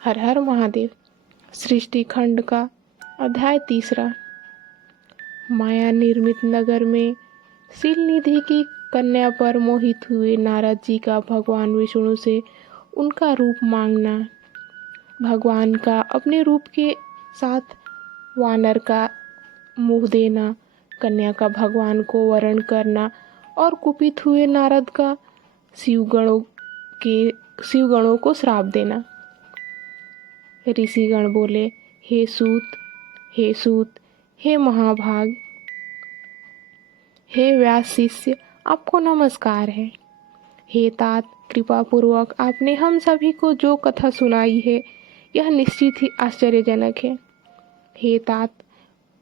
हर हर महादेव। सृष्टि खंड का अध्याय 3। माया निर्मित नगर में शीलनिधि की कन्या पर मोहित हुए नारद जी का भगवान विष्णु से उनका रूप मांगना, भगवान का अपने रूप के साथ वानर का मुँह देना, कन्या का भगवान को वरण करना और कुपित हुए नारद का शिवगणों को श्राप देना। ऋषिगण बोले, हे सूत, हे महाभाग, हे व्यास शिष्य, आपको नमस्कार है। हे तात, कृपा पूर्वक आपने हम सभी को जो कथा सुनाई है यह निश्चित ही आश्चर्यजनक है। हे तात,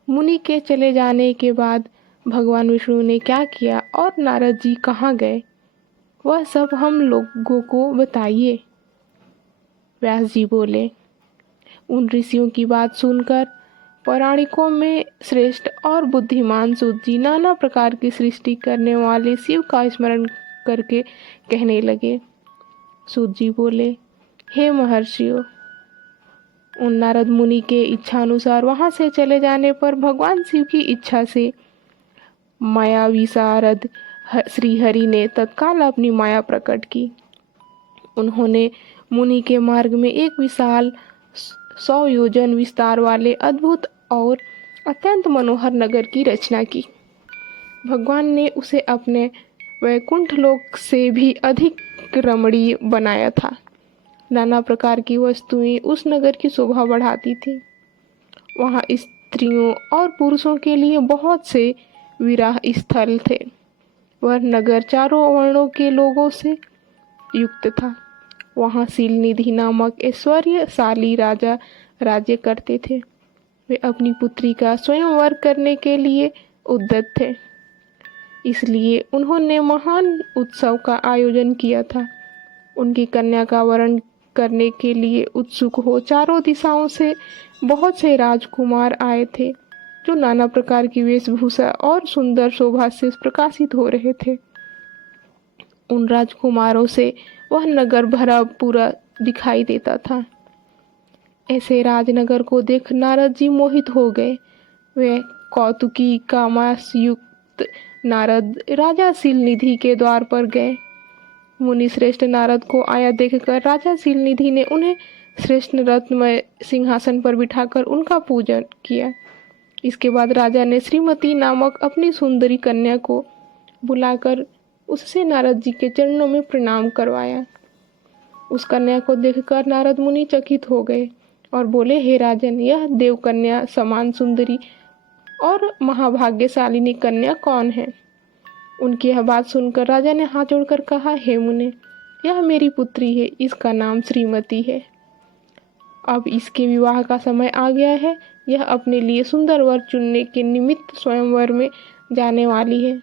मुनि के चले जाने के बाद भगवान विष्णु ने क्या किया और नारद जी कहाँ गए, वह सब हम लोगों को बताइए। व्यास जी बोले, उन ऋषियों की बात सुनकर पौराणिकों में श्रेष्ठ और बुद्धिमान सूत जी नाना प्रकार की सृष्टि करने वाले शिव का स्मरण करके कहने लगे। सूत जी बोले, हे महर्षियों, उन नारद मुनि के इच्छा अनुसार वहां से चले जाने पर भगवान शिव की इच्छा से माया विशारद श्री हरि ने तत्काल अपनी माया प्रकट की। उन्होंने मुनि के मार्ग में एक विशाल 100 योजन विस्तार वाले अद्भुत और अत्यंत मनोहर नगर की रचना की। भगवान ने उसे अपने वैकुंठ लोक से भी अधिक रमणीय बनाया था। नाना प्रकार की वस्तुएं उस नगर की शोभा बढ़ाती थी। वहाँ स्त्रियों और पुरुषों के लिए बहुत से विवाह स्थल थे। वह नगर चारों वर्णों के लोगों से युक्त था। वहाँ शीलनिधि नामक ऐश्वर्यशाली राजा राज्य करते थे। वे अपनी पुत्री का स्वयंवर करने के लिए उद्यत थे, इसलिए उन्होंने महान उत्सव का आयोजन किया था। उनकी कन्या का वरण करने के लिए उत्सुक हो चारों दिशाओं से बहुत से राजकुमार आए थे, जो नाना प्रकार की वेशभूषा और सुंदर शोभा से प्रकाशित हो रहे थे। उन राजकुमारों से वह नगर भरा पूरा दिखाई देता था। ऐसे राजनगर को देख नारद जी मोहित हो गए। वे कौतुकी कामास युक्त नारद राजा शीलनिधि के द्वार पर गए। मुनि श्रेष्ठ नारद को आया देखकर राजा शीलनिधि ने उन्हें श्रेष्ठ रत्नमय सिंहासन पर बिठाकर उनका पूजन किया। इसके बाद राजा ने श्रीमती नामक अपनी सुंदरी कन्या को बुलाकर उससे नारद जी के चरणों में प्रणाम करवाया। उस कन्या को देखकर नारद मुनि चकित हो गए और बोले, हे राजन, यह देव कन्या समान सुंदरी और महाभाग्यशालिनी कन्या कौन है? उनकी यह बात सुनकर राजा ने हाथ जोड़कर कहा, हे मुने, यह मेरी पुत्री है, इसका नाम श्रीमती है। अब इसके विवाह का समय आ गया है। यह अपने लिए सुंदर वर चुनने के निमित्त स्वयंवर में जाने वाली है।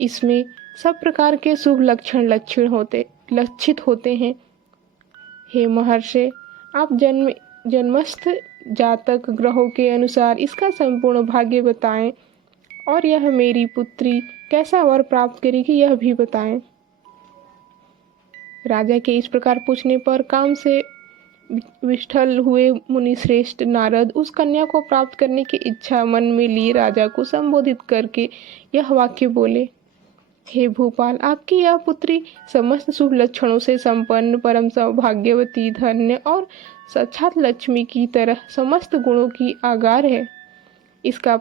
इसमें सब प्रकार के शुभ लक्षित होते हैं। हे महर्षि, आप जन्मस्थ जातक ग्रहों के अनुसार इसका संपूर्ण भाग्य बताएं और यह मेरी पुत्री कैसा वर प्राप्त करेगी यह भी बताएं। राजा के इस प्रकार पूछने पर काम से विष्ठल हुए मुनि श्रेष्ठ नारद उस कन्या को प्राप्त करने की इच्छा मन में लिए राजा को संबोधित करके यह वाक्य बोले, हे भूपाल, आपकी यह पुत्री समस्त शुभ लक्षणों से संपन्न, परम सौभाग्यवती, धन्य और साक्षात लक्ष्मी की तरह समस्त गुणों की आगार है। इसका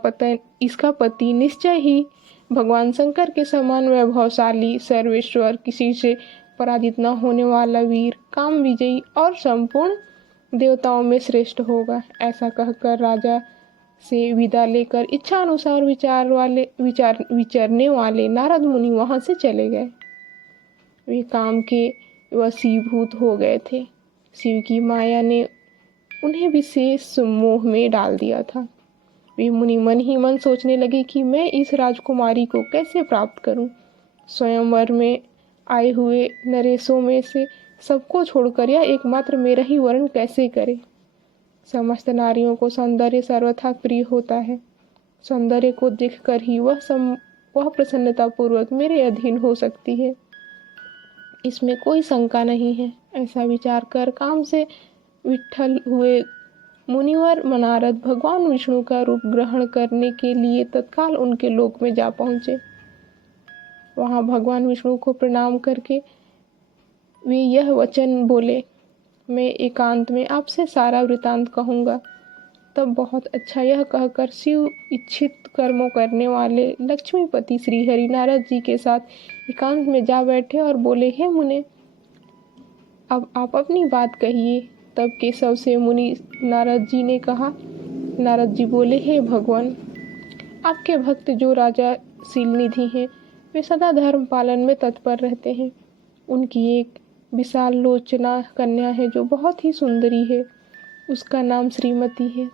पति निश्चय ही भगवान शंकर के समान वैभवशाली, सर्वेश्वर, किसी से पराजित न होने वाला वीर, काम विजयी और संपूर्ण देवताओं में श्रेष्ठ होगा। ऐसा कहकर राजा से विदा लेकर इच्छा अनुसार विचरने वाले नारद मुनि वहां से चले गए। वे काम के वशीभूत हो गए थे। शिव की माया ने उन्हें विशेष मोह में डाल दिया था। वे मुनि मन ही मन सोचने लगे कि मैं इस राजकुमारी को कैसे प्राप्त करूं। स्वयंवर में आए हुए नरेशों में से सबको छोड़कर यह एकमात्र मेरा ही वरण कैसे करे। समस्त नारियों को सौंदर्य सर्वथा प्रिय होता है। सौंदर्य को देखकर ही वह प्रसन्नता पूर्वक मेरे अधीन हो सकती है, इसमें कोई शंका नहीं है। ऐसा विचार कर काम से विट्ठल हुए मुनिवर नारद भगवान विष्णु का रूप ग्रहण करने के लिए तत्काल उनके लोक में जा पहुँचे। वहाँ भगवान विष्णु को प्रणाम करके वे यह वचन बोले, मैं एकांत में आपसे सारा वृतांत कहूँगा। तब बहुत अच्छा यह कहकर शिव इच्छित कर्मों करने वाले लक्ष्मीपति श्रीहरि नारद जी के साथ एकांत में जा बैठे और बोले, हे मुने, अब आप अपनी बात कहिए। तब केशव से मुनि नारद जी ने कहा। नारद जी बोले, हे भगवान, आपके भक्त जो राजा शीलनिधि हैं, वे सदा धर्म पालन में तत्पर रहते हैं। उनकी एक विशाल लोचना कन्या है जो बहुत ही सुंदरी है। उसका नाम श्रीमती है।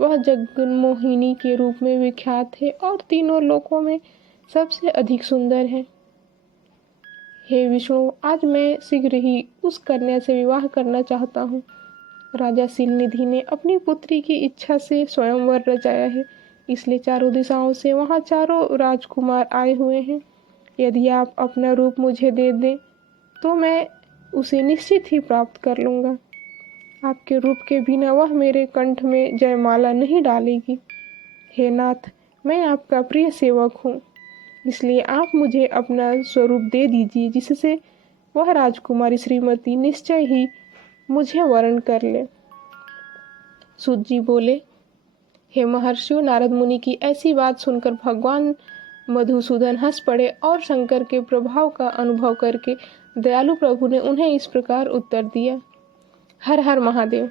वह जगन्मोहिनी के रूप में विख्यात है और तीनों लोकों में सबसे अधिक सुंदर है। हे विष्णु, आज मैं शीघ्र ही उस कन्या से विवाह करना चाहता हूँ। राजा शीलनिधि ने अपनी पुत्री की इच्छा से स्वयंवर रचाया है, इसलिए चारों दिशाओं से वहाँ चारों राजकुमार आए हुए हैं। यदि आप अपना रूप मुझे दे दें तो मैं उसे निश्चित ही प्राप्त कर लूँगा। आपके रूप के बिना वह मेरे कंठ में जयमाला नहीं डालेगी। हे नाथ, मैं आपका प्रिय सेवक हूँ, इसलिए आप मुझे अपना स्वरूप दे दीजिए, जिससे वह राजकुमारी श्रीमती निश्चय ही मुझे वरण कर ले। सूत जी बोले, हे महर्षियों, नारद मुनि की ऐसी बात सुनकर भगवान मधुसूदन हंस पड़े और शंकर के प्रभाव का अनुभव करके दयालु प्रभु ने उन्हें इस प्रकार उत्तर दिया। हर हर महादेव।